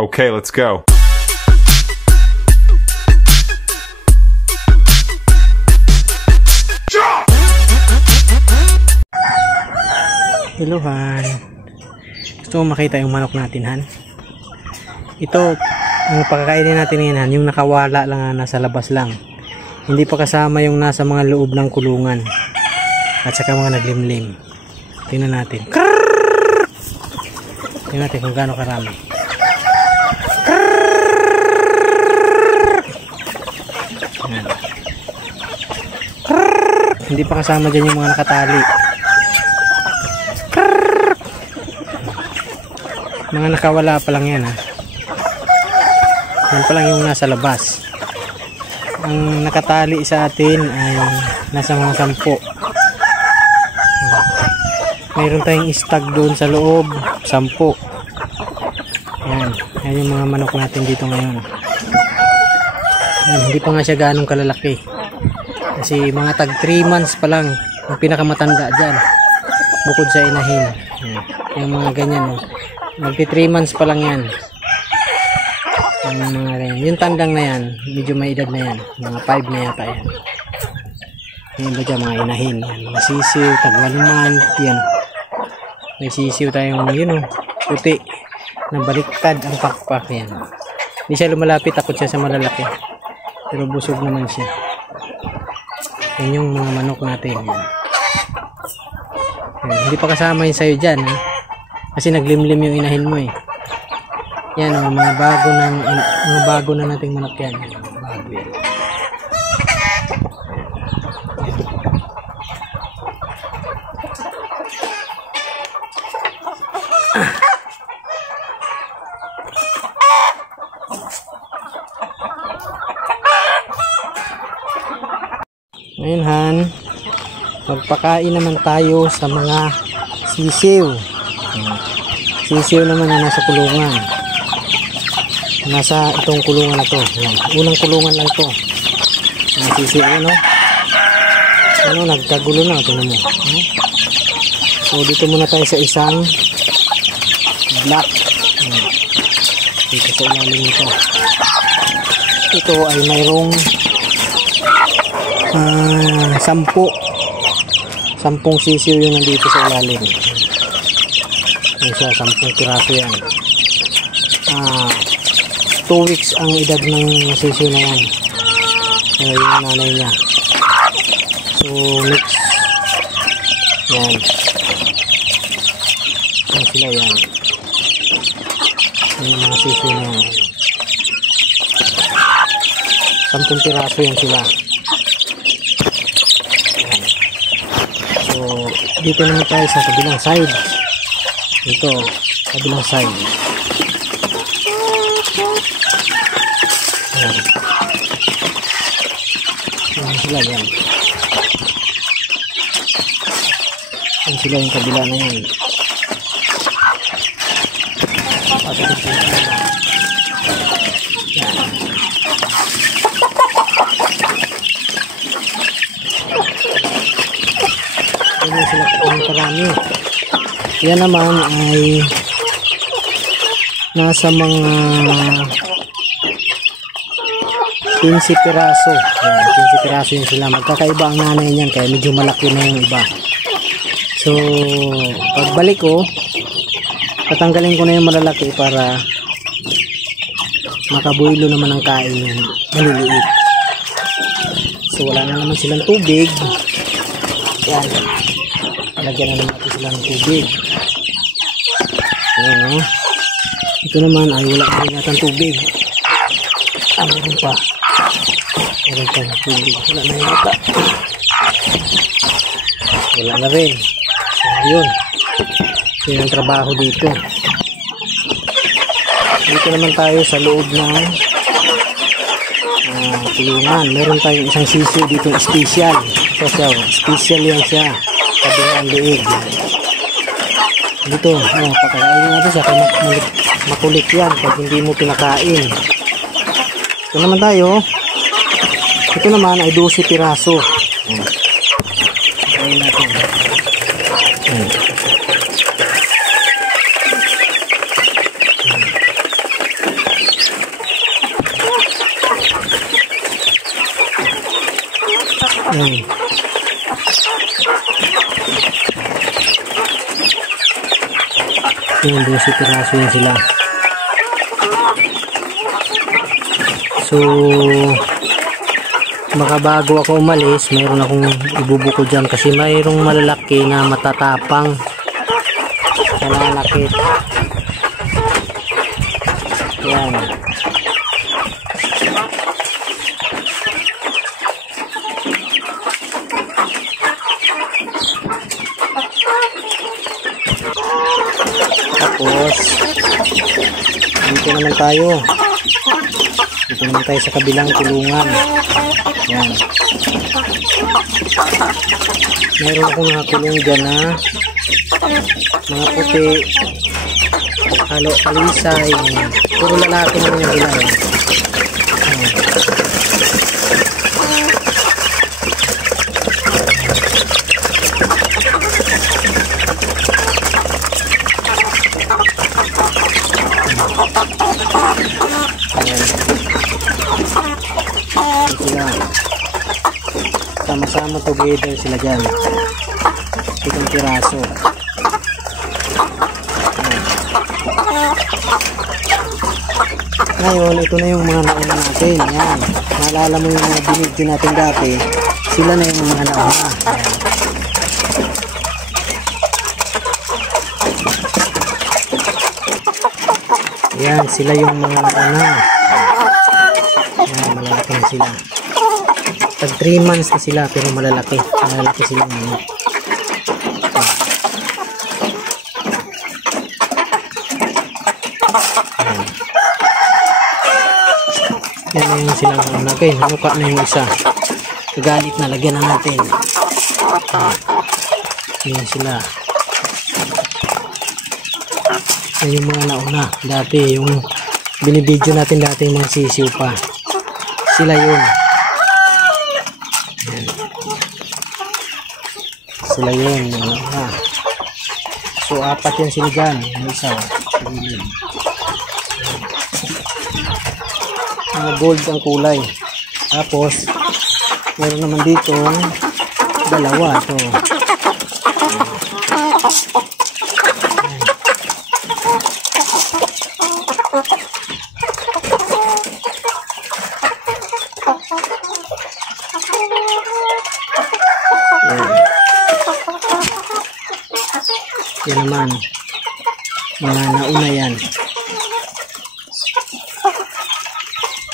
Okay, let's go. Hello Han. Gusto mo makita yung manok natin Han? Ito, ang pagkakainin natin ngayon Han, yung nakawala lang, nasa labas lang. Hindi pa kasama yung nasa mga loob ng kulungan. At saka mga naglimlim. Tingnan natin. Tingnan natin kung gaano karami. Ayan. Hindi pa kasama dyan yung mga nakatali. Mga nakawala pa lang yan ha. Yan pa lang yung nasa labas. Ang nakatali sa atin ay nasa mga 10. Mayroon tayong stag doon sa loob, 10. Yan. Yan yung mga manok natin dito ngayon. Yan. Hindi pa nga siya ganong kalalaki. Kasi mga tag 3 months pa lang ang pinakamatanda dyan. Bukod sa inahin. Yan. Yung mga ganyan. Magti 3 months pa lang yan. Yung tandang na yan, medyo may edad na yan. Mga 5 na yata yan. Yung iba dyan, mga inahin. Yan. Mga sisiw, tag 1 month. Yan. May sisiw tayong yun puti. Na baliktad ang pakpak yan. Hindi siya lumalapit, takot siya sa malalaki. Pero busog naman siya. Yan yung mga manok natin. Yan. Yan. Hindi pa kasama yun sa'yo dyan ha. Kasi naglimlim yung inahin mo eh. Yan o, mga bago na nating manok yan. Bago yan. Ngayon Han, magpakain naman tayo sa mga sisiw. Sisiw naman na nasa kulungan. Nasa itong kulungan na to. Yan. Unang kulungan lang to. Mga sisiw ano? Ano, nagkagulo na. Tingnan mo. So dito muna tayo sa isang black. Dito sa ilalim nito. Ito ay mayroong 10 sisiw yun nandito sa ilalim. Yan siya, 10 piraso yan. 2 weeks ang edad ng sisiw na yan. Yung nanay niya. So next yan. Yan sila yan. Yung mga sisiw na yan. 10 piraso yan sila. Yan. So dito naman tayo sa kabilang side. Ito, kabilang side. Ayan. Ayan sila yan. Ayan sila yung kabila na yan. Ayan. Ayan sila ang karami. Yan naman ay nasa mga 15 piraso. Yan, 15 piraso yun sila. Magkakaiba ang nanay niyan kaya medyo malaki na yung iba. So pagbalik ko, tatanggalin ko na yung malalaki para makabuilo naman ang kain yan maliliit. So wala na naman silang tubig. Yan, lagyan na naman natin sila ng tubig. Ayan, ito naman ay wala pa rin yata tubig. Meron pa. Meron pa ng tubig. Wala na yata. Wala na rin. So yun. Yun ang trabaho dito. Dito naman tayo sa loob ng kulungan. Meron tayong isang sisiw dito special. Special yan siya. Kabilang liig. Dito, pakain natin siya kaya makulit yan pag hindi mo pinakain. Ito naman tayo. Ito naman ay 12 piraso. Pakain natin. Yan. Yung 12 piraso yan sila. So baka bago ako umalis, mayroon akong ibubuko dyan kasi mayroong malalaki na matatapang nananakit. Yan. Tapos dito naman tayo sa kabilang kulungan. Yan. Meron akong nakakulong dyan na mga puti, halo kalisay, puro lalaki naman yung ilan. Sama-sama together sila dyan, 7 piraso. Ngayon ito na yung mga nauna natin. Yan. Naalala mo yung mga binigti natin dati, sila na yung mga nauna. Yan, sila yung mga nauna. Yan, malalaki na sila. Pag 3 months na sila pero malalaki sila ngayon. Yan na yung sila nauna. Okay, namuka na yung isa. Kagalit na, lagyan na natin. Yan sila. Yan yung mga nauna. Dati, yung binibidyo natin dati yung mga sisiw pa. Sila yun. Yan. Sila yun. Yung nauna. So, 4 yan sila dyan. Yung isa. Mga gold ang kulay. Tapos, meron naman dito 2. So, yan naman mga nauna yan.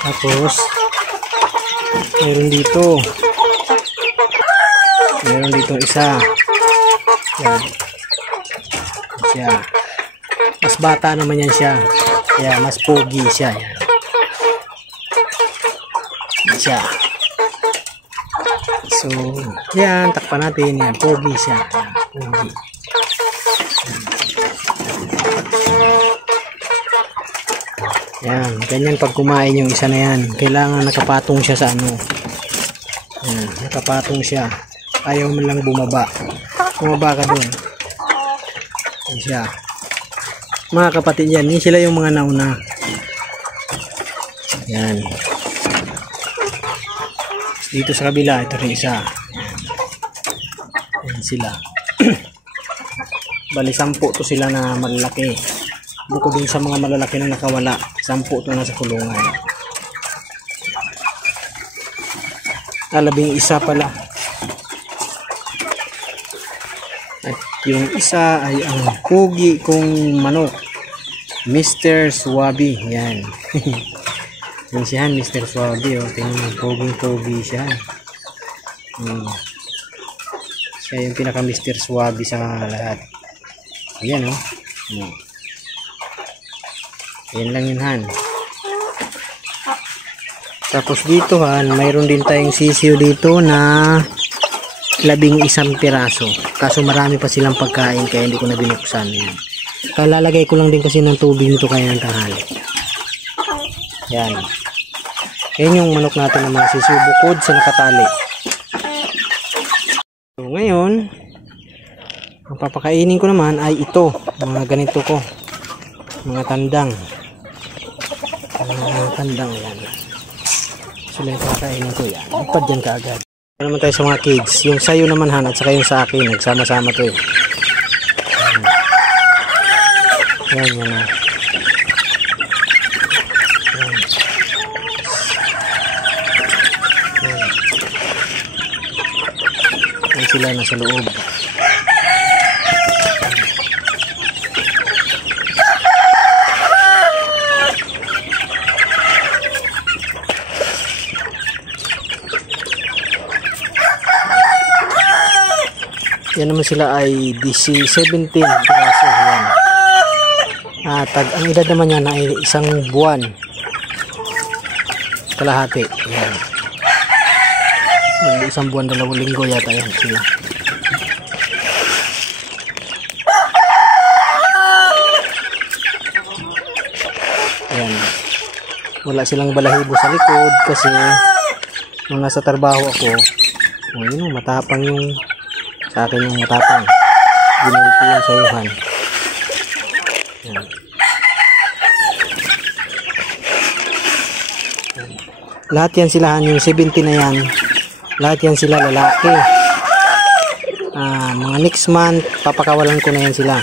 Tapos meron dito isa. Yan siya, mas bata naman yan siya, kaya mas pogi siya. Yan siya. So yan, takpan natin. Yan, pogi siya. Yan, pogi. Yan, ganyan pag kumain yung isa na yan, kailangan nakapatong siya sa ano. Yan, nakapatong siya. Ayaw man lang bumaba. Bumaba ka dun. Yan siya. Mga kapatid yan, yun sila yung mga nauna. Yan. Dito sa kabila, ito rin isa. Yan sila. Bali 10 to sila na malalaki. Bukod din sa mga malalaki na nakawala, 10 to na sa kulungan. 11 pala. At yung isa ay ang pogi kong manok, Mr. Swabi. Yan. Yan siya, Mr. Swabi. Oh. Tingnan mo, pogi siya. Siya yung pinaka Mr. Swabi sa lahat. Ayan o. Oh. Yan lang yun, Han. Tapos dito, Han, mayroon din tayong sisiyo dito na 11 piraso. Kaso marami pa silang pagkain kaya hindi ko na binuksan. Yan. Kalalagay ko lang din kasi ng tubig nito kaya ng tanghali. Yan. Yan yung manok natin ng mga sisiyo bukod sa nakatali. So ngayon, ang papakainin ko naman ay ito. Mga ganito ko. Mga tandang. Mga tandang yan. Sila yung kakainin ko yan. Ipad yan kaagad. naman tayo sa mga kids. Yung sayo naman Han at saka yung sa akin. Nagsama-sama to eh. Yan, yan na. Yan sila nasa loob. Yan naman sila ay 17 piraso. Yan. Ang edad naman yan ay 1 buwan. Kalahati. Yan. 1 buwan, 2 linggo yata yan sila. Yan. Wala silang balahibo sa likod kasi nung nasa trabaho ako, ayun, matapang yung sa akin yung matapang. Ginulpi yung sayuhan. Yan. Lahat yan sila, yung 70 na yan, lahat yan sila lalaki. Mga next month papakawalan ko na yan sila.